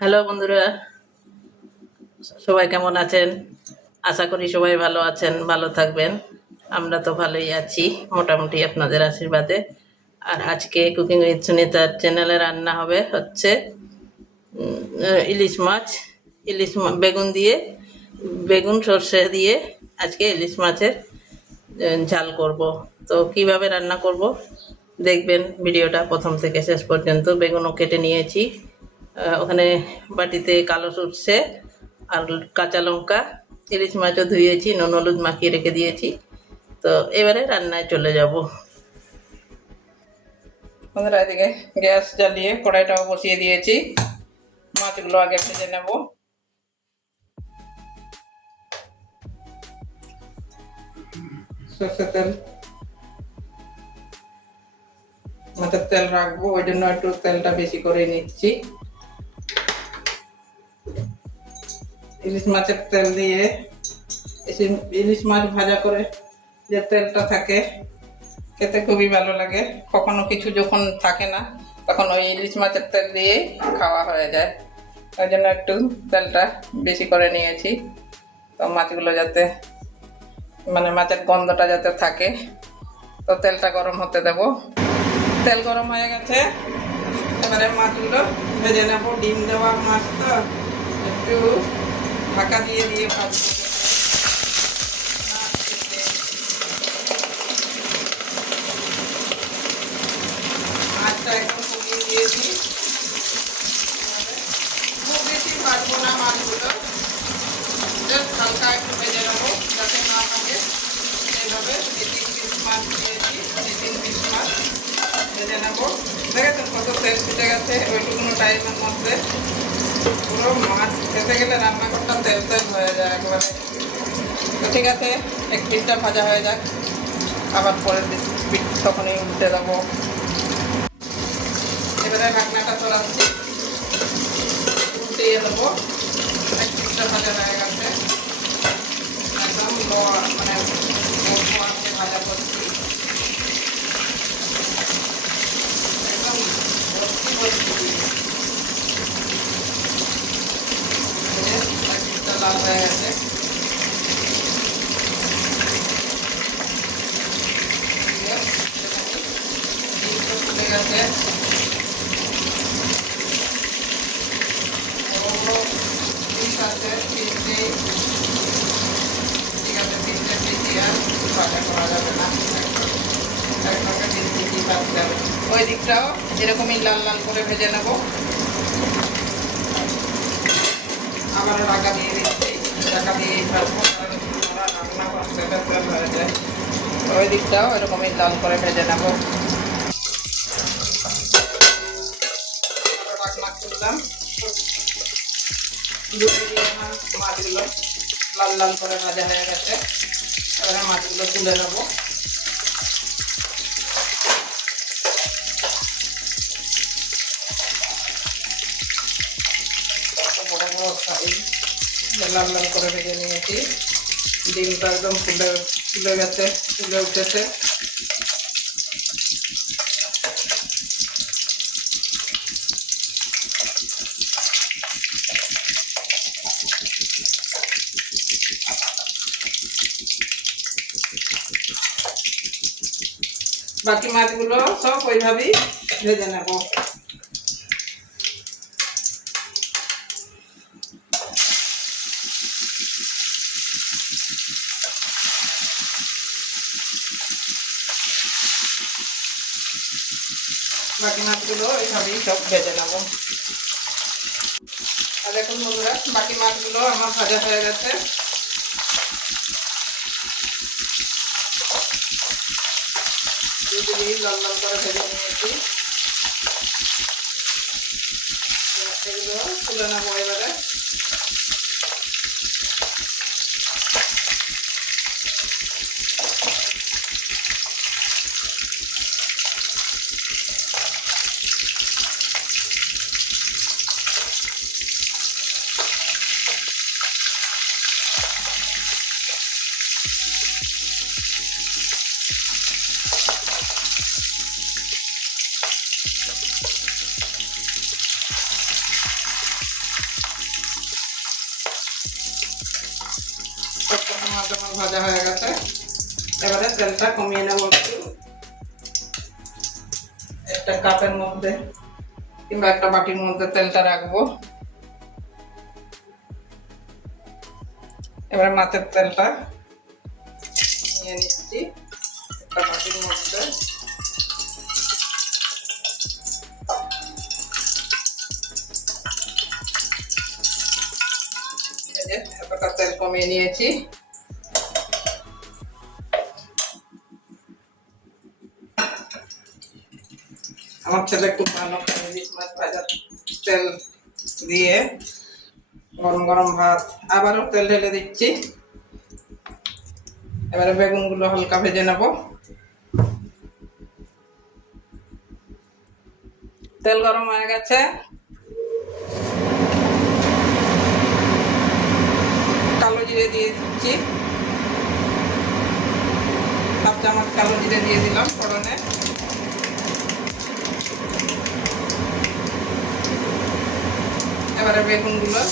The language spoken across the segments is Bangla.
হ্যালো বন্ধুরা, সবাই কেমন আছেন? আশা করি সবাই ভালো আছেন, ভালো থাকবেন। আমরা তো ভালোই আছি মোটামুটি আপনাদের আশীর্বাদে। আর আজকে কুকিং উইথ সুনিতার চ্যানেলে রান্না হবে হচ্ছে ইলিশ মাছ। বেগুন দিয়ে, বেগুন সর্ষে দিয়ে আজকে ইলিশ মাছের ঝাল করব। তো কিভাবে রান্না করব দেখবেন ভিডিওটা প্রথম থেকে শেষ পর্যন্ত। বেগুনও কেটে নিয়েছি, ওখানে বাটিতে কালো সর্ষে আর কাঁচা লঙ্কা, ইলিশ মাছও ধুয়েছি, নুন হলুদ মাখিয়ে রেখে দিয়েছি। তো এবারে রান্নায় চলে যাব। বন্ধুরা, এদিকে গ্যাস জ্বালিয়ে কড়াইটাও বসিয়ে দিয়েছি। মাছগুলো আগে ভেজে নেব। সরষের তেল, মাছের তেল রাখবো, ওই জন্য একটু তেলটা বেশি করে নিচ্ছি। ইলিশ মাছের তেল দিয়ে, ইলিশ মাছ ভাজা করে যে তেলটা থাকে খেতে খুবই ভালো লাগে। কখনো কিছু যখন থাকে না তখন ওই ইলিশ মাছের তেল দিয়ে খাওয়া হয়ে যায়। ওই জন্য একটু তেলটা বেশি করে নিয়েছি। তো মাছগুলো যাতে মাছের গন্ধটা যাতে থাকে, তো তেলটা গরম হতে দেব। তেল গরম হয়ে গেছে, এবারে মাছগুলো ভেজে নেব। ডিম দেওয়া মাছ তো একটু ঢাকা দিয়ে দিয়ে ভাজবো। মাছটা একদম কমিয়ে দিয়েছি। খুব বেশি ভাজবো না মাছগুলো, জাস্ট হালকা একটু ভেজে নেবো যাতে না থাকে। এইভাবে 3 পিস মাছ দিয়েছি, 3 পিস মাছ ভেজে নেবো। দেখেছেন কত তেল ছুটে গেছে ওইটুকুনো টাইমের মধ্যে। পুরো মাছ খেতে গেলে রান্নাঘরটা তেল তেল হয়ে যায় একবারে। তো ঠিক আছে, এক পিসটা ভাজা হয়ে যাক, আবার পরের পিস তখনই উল্টে দেবো। এবারে ঢাকনাটা চড়াচ্ছি, উল্টিয়ে দেবো। এক পিসটা ভাজা হয়ে গেছে, একদম ভাজা করছি, একদম ভর্তি ভর্তি। এক পিসটা লাল হয়ে গেছে। ডিমটা ফুটে গেছে। পিস আছে 3টে, ঠিক আছে 3টে পিসই আর ভাজা করা যাবে না, একসঙ্গে 3 পিসই ভাজতে হবে। ওই দিকটাও এরকমই লাল লাল করে ভেজে নেব। আবারও ঢাকা দিয়ে দিচ্ছি, ঢাকা দিয়েই ভাজবো, কারণ আমরা রান্না করতে তেল হয়ে যায়। ওই দিকটাও এরকমই লাল করে ভেজে নেব। ঢাকনা খুললাম, মাছগুলো লাল লাল করে ভাজা হয়ে গেছে। এবারে মাছগুলো তুলে নেব। বড় বড় সাইজ লাল লাল করে ভেজে নিয়েছি। ডিমটা একদম ফুলে গেছে, ফুলে উঠেছে। বাকি মাছগুলো সব ওইভাবেই ভেজে নেব। বাকি মাছগুলো এইভাবেই সব ভেজে নেব। আর দেখুন বন্ধুরা, বাকি মাছগুলো আমার ভাজা হয়ে গেছে। দুদিকেই লাল লাল করে ভেজে নিয়েছি। এগুলো তুলে নেবো এবারে। সবকটা মাছ আমার ভাজা হয়ে গেছে। এবারে তেলটা কমিয়ে নেব একটু, একটা কাপের মধ্যে কিংবা একটা বাটির মধ্যে তেলটা রাখবো। এবারে মাছের তেলটা নিয়ে নিচ্ছি একটা বাটির মধ্যে। এই যে এতটা তেল কমিয়ে নিয়েছি। আমার ছেলে খুব ভালো খায় ইলিশ মাছ ভাজা তেল দিয়ে। গরম গরম ভাত, আবারও তেল ঢেলে দিচ্ছি। এবারে বেগুনগুলো হালকা ভেজে নেব। তেল গরম হয়ে গেছে, কালো জিরে দিয়ে দিচ্ছি, হাফ চামচ কালো জিরে দিয়ে দিলাম ফোড়নে। এবারে বেগুনগুলো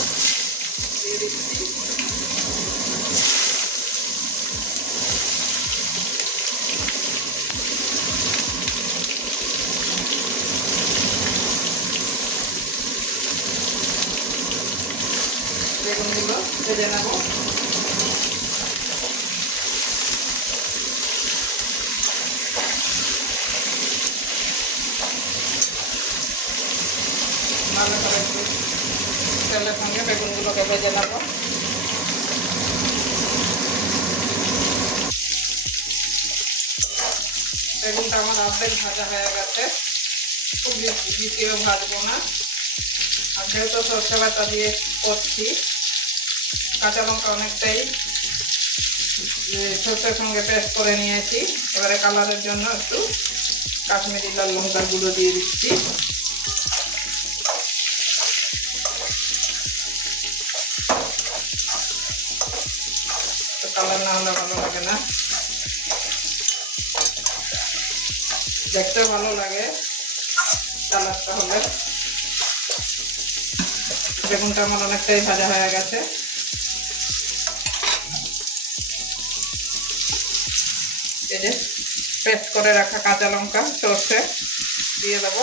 দিয়ে দিচ্ছি। বেগুনগুলো ভেজে নেব। ভালো করে একটু তেলের সঙ্গে বেগুনগুলোকে ভেজে নেব। বেগুনটা আমার অর্ধেক ভাজা হয়ে গেছে, খুব দ্বিতীয় ভাজবো না। আর যেহেতু সরষে বাটা দিয়ে করছি, কাঁচা লঙ্কা অনেকটাই সরষের সঙ্গে পেস্ট করে নিয়েছি। এবারে কালারের জন্য একটু কাশ্মীরি লাল লঙ্কার গুঁড়ো দিয়ে দিচ্ছি। কালার না হলে ভালো লাগে না, দেখতে ভালো লাগে কালারটা হলে। বেগুনটা আমার অনেকটাই ভাজা হয়ে গেছে। এই যে পেস্ট করে রাখা কাঁচা লঙ্কা সর্ষে দিয়ে দেবো।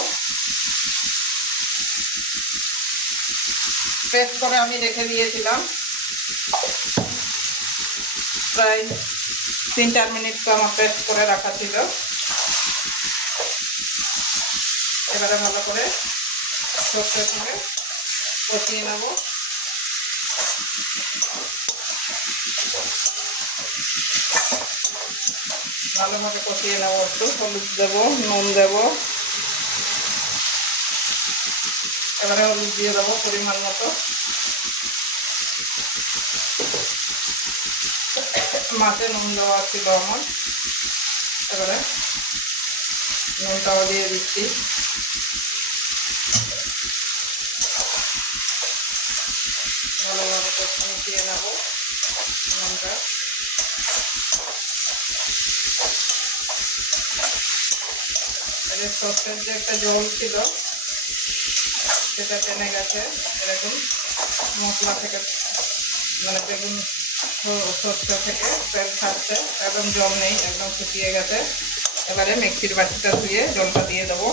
পেস্ট করে আমি রেখে দিয়েছিলাম প্রায় 3-4 মিনিট, তো আমার পেস্ট করে রাখা ছিল। এবারে ভালো করে সর্ষের সঙ্গে কষিয়ে নেব। ভালোভাবে কষিয়ে নেব, একটু হলুদ দেবো, নুন দেবো। এবারে হলুদ দিয়ে দেবো পরিমাণ মতো। মাছে নুন দেওয়া ছিল আমার, এবারে নুনটাও দিয়ে দিচ্ছি। ভালোভাবে মিশিয়ে নেব নুনটা। সর্ষের যে একটা জল ছিল সেটা টেনে গেছে, এরকম মশলা থেকে মানে বেগুন সর্ষে থেকে তেল ছাড়ছে, একদম জল নেই, একদম শুকিয়ে গেছে। এবারে মিক্সির বাটিটা ধুয়ে জলটা দিয়ে দেবো।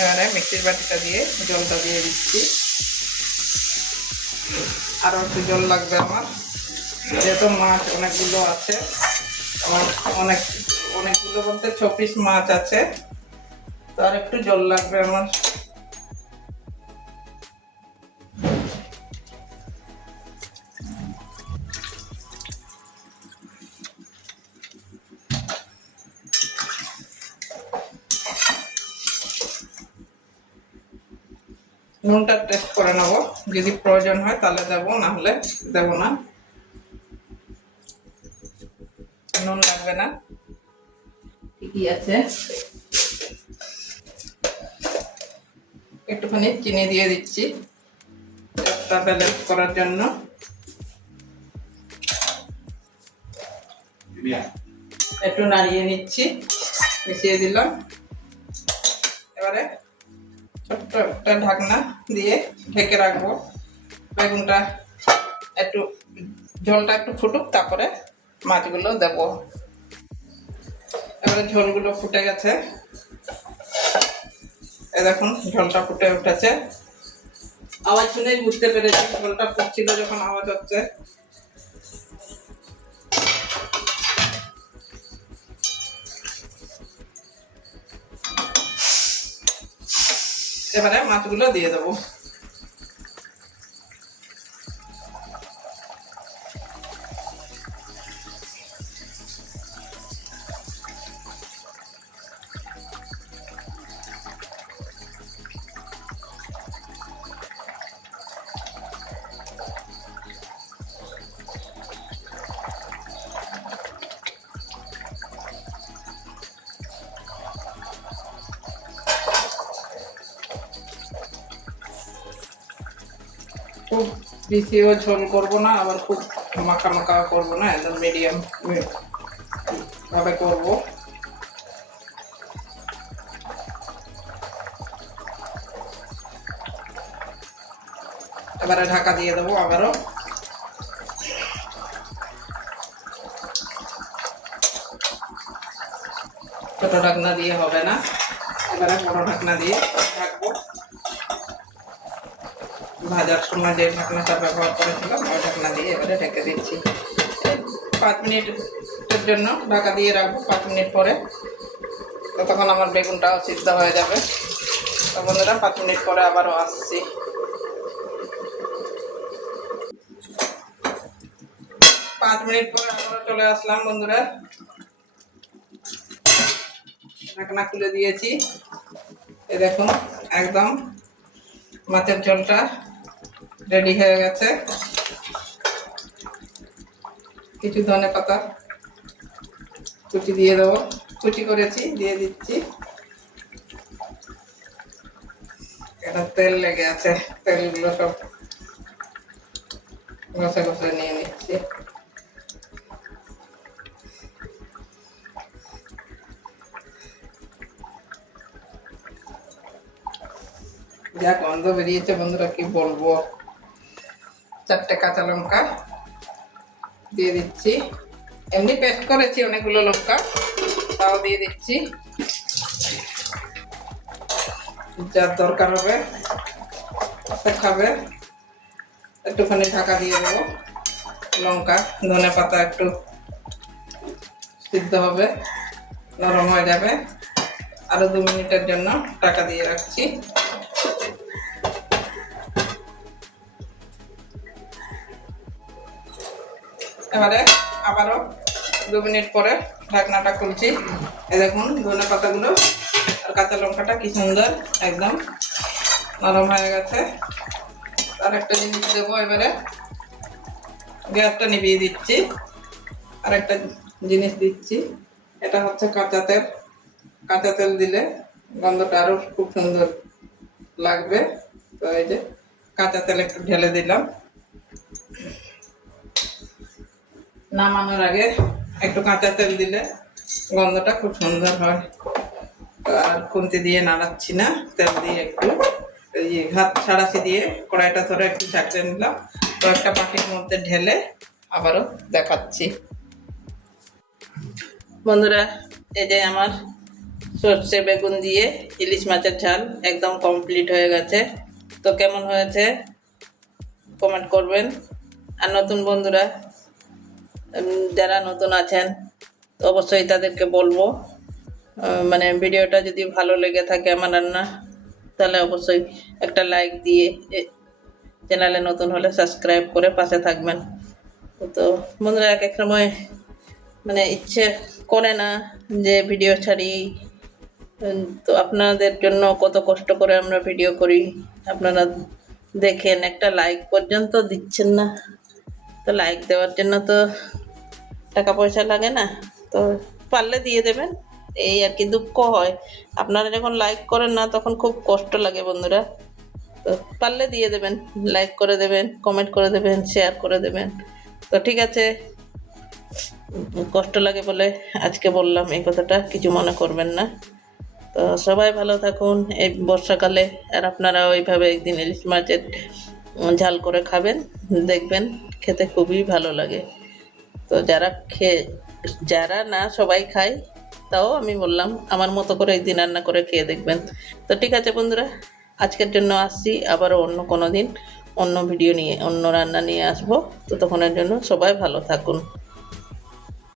এবারে মিক্সির বাটিটা দিয়ে জলটা দিয়ে দিচ্ছি। আরও একটু জল লাগবে আমার, যেহেতু মাছ অনেকগুলো আছে। আমার অনেকগুলো বলতে 6 পিস মাছ আছে, তো আর একটু জল লাগবে আমার। নুনটা টেস্ট করে নেবো, যদি প্রয়োজন হয় তাহলে দেবো, না হলে দেবো না। নুন লাগবে না, ঠিকই আছে। একটুখানি চিনি দিয়ে দিচ্ছি, কালারটা ব্যালেন্স করার জন্য একটু নাড়িয়ে নিচ্ছি, মিশিয়ে দিলাম। এবারে ছোট্ট একটা ঢাকনা দিয়ে ঢেকে রাখবো। বেগুনটা একটু ঝোলটা একটু ফুটুক, তারপরে মাছগুলো দেব। এবারে ঝোলগুলো ফুটে গেছে, এই দেখুন ঝোলটা ফুটে উঠেছে। আওয়াজ শুনেই বুঝতে পেরেছি ঝোলটা ফুটছিল যখন আওয়াজ হচ্ছে। এবারে মাছগুলো দিয়ে দেবো। খুব বেশিও ঝোল করবো না, আবার খুব মাখা মাখা করবো না, একদম মিডিয়াম ভাবে করবো। এবারে ঢাকা দিয়ে দেবো আবারও। ছোট ঢাকনা দিয়ে হবে না, এবারে বড় ঢাকনা দিয়ে ঢাকবো। ভাজার সময় যে ঢাকনাটা ব্যবহার করেছিলাম ওই ঢাকনা দিয়ে এবারে ঢেকে দিচ্ছি। 5 মিনিটের জন্য ঢাকা দিয়ে রাখবো। 5 মিনিট পরে ততক্ষণ আমার বেগুনটাও সিদ্ধ হয়ে যাবে। তো বন্ধুরা 5 মিনিট পরে আবারও আসছি। 5 মিনিট পরে আবারও চলে আসলাম বন্ধুরা। ঢাকনা খুলে দিয়েছি, এই দেখুন একদম মাছের ঝোলটা রেডি হয়ে গেছে। কিছু ধনেপাতা কুচি দিয়ে দেবো, কুচি করেছি দিয়ে দিচ্ছি। এটা তেল লেগে আছে, তেলগুলো সব ঘষে ঘষে নিয়ে নিচ্ছি। যা গন্ধ বেরিয়েছে বন্ধুরা কি বলবো। 4টে কাঁচা লঙ্কা দিয়ে দিচ্ছি, এমনি পেস্ট করেছি অনেকগুলো লঙ্কা, তাও দিয়ে দিচ্ছি। যার দরকার হবে সে খাবে। একটুখানি ঢাকা দিয়ে দেবো। লঙ্কা ধনে পাতা একটু সিদ্ধ হবে, নরম হয়ে যাবে। আরো 2 মিনিটের জন্য ঢাকা দিয়ে রাখছি। এবারে আবারও 2 মিনিট পরে ঢাকনাটা খুলছি। এই দেখুন ধনে পাতাগুলো আর কাঁচা লঙ্কাটা কি সুন্দর একদম নরম হয়ে গেছে। আর একটা জিনিস দেবো, এবারে গ্যাসটা নিভিয়ে দিচ্ছি। আর একটা জিনিস দিচ্ছি, এটা হচ্ছে কাঁচা তেল। কাঁচা তেল দিলে গন্ধটা আরো খুব সুন্দর লাগবে। তো এই যে কাঁচা তেল একটু ঢেলে দিলাম। নামানোর আগে একটু কাঁচা তেল দিলে গন্ধটা খুব সুন্দর হয়। আর খুন্তি দিয়ে নাড়াচ্ছি না, তেল দিয়ে একটু হাত ছাড়াছি দিয়ে কড়াইটা ধরে একটু ঝাঁকড়ে নিলাম। তো একটা বাটির মধ্যে ঢেলে আবারও দেখাচ্ছি। বন্ধুরা এই যে আমার সর্ষে বেগুন দিয়ে ইলিশ মাছের ঝাল একদম কমপ্লিট হয়ে গেছে। তো কেমন হয়েছে কমেন্ট করবেন। আর নতুন বন্ধুরা যারা নতুন আছেন তো অবশ্যই তাদেরকে বলবো, মানে ভিডিওটা যদি ভালো লেগে থাকে আমার রান্না, তাহলে অবশ্যই একটা লাইক দিয়ে চ্যানেলে নতুন হলে সাবস্ক্রাইব করে পাশে থাকবেন। তো বন্ধুরা এক এক সময় মানে ইচ্ছে করে না যে ভিডিও ছাড়ি। তো আপনাদের জন্য কত কষ্ট করে আমরা ভিডিও করি, আপনারা দেখেন, একটা লাইক পর্যন্ত দিচ্ছেন না। তো লাইক দেওয়ার জন্য তো টাকা পয়সা লাগে না, তো পারলে দিয়ে দেবেন, এই আর কি। দুঃখ হয় আপনারা যখন লাইক করেন না, তখন খুব কষ্ট লাগে বন্ধুরা। তো পারলে দিয়ে দেবেন, লাইক করে দেবেন, কমেন্ট করে দেবেন, শেয়ার করে দেবেন। তো ঠিক আছে, কষ্ট লাগে বলে আজকে বললাম এই কথাটা, কিছু মনে করবেন না। তো সবাই ভালো থাকুন এই বর্ষাকালে। আর আপনারা ওইভাবে একদিন ইলিশ মাছের ঝাল করে খাবেন, দেখবেন খেতে খুবই ভালো লাগে। তো যারা না সবাই খায়, তাও আমি বললাম আমার মতো করে একদিন রান্না করে খেয়ে দেখবেন। তো ঠিক আছে বন্ধুরা, আজকের জন্য আসছি, আবারও অন্য কোনো দিন অন্য ভিডিও নিয়ে অন্য রান্না নিয়ে আসবো। তো তখনের জন্য সবাই ভালো থাকুন।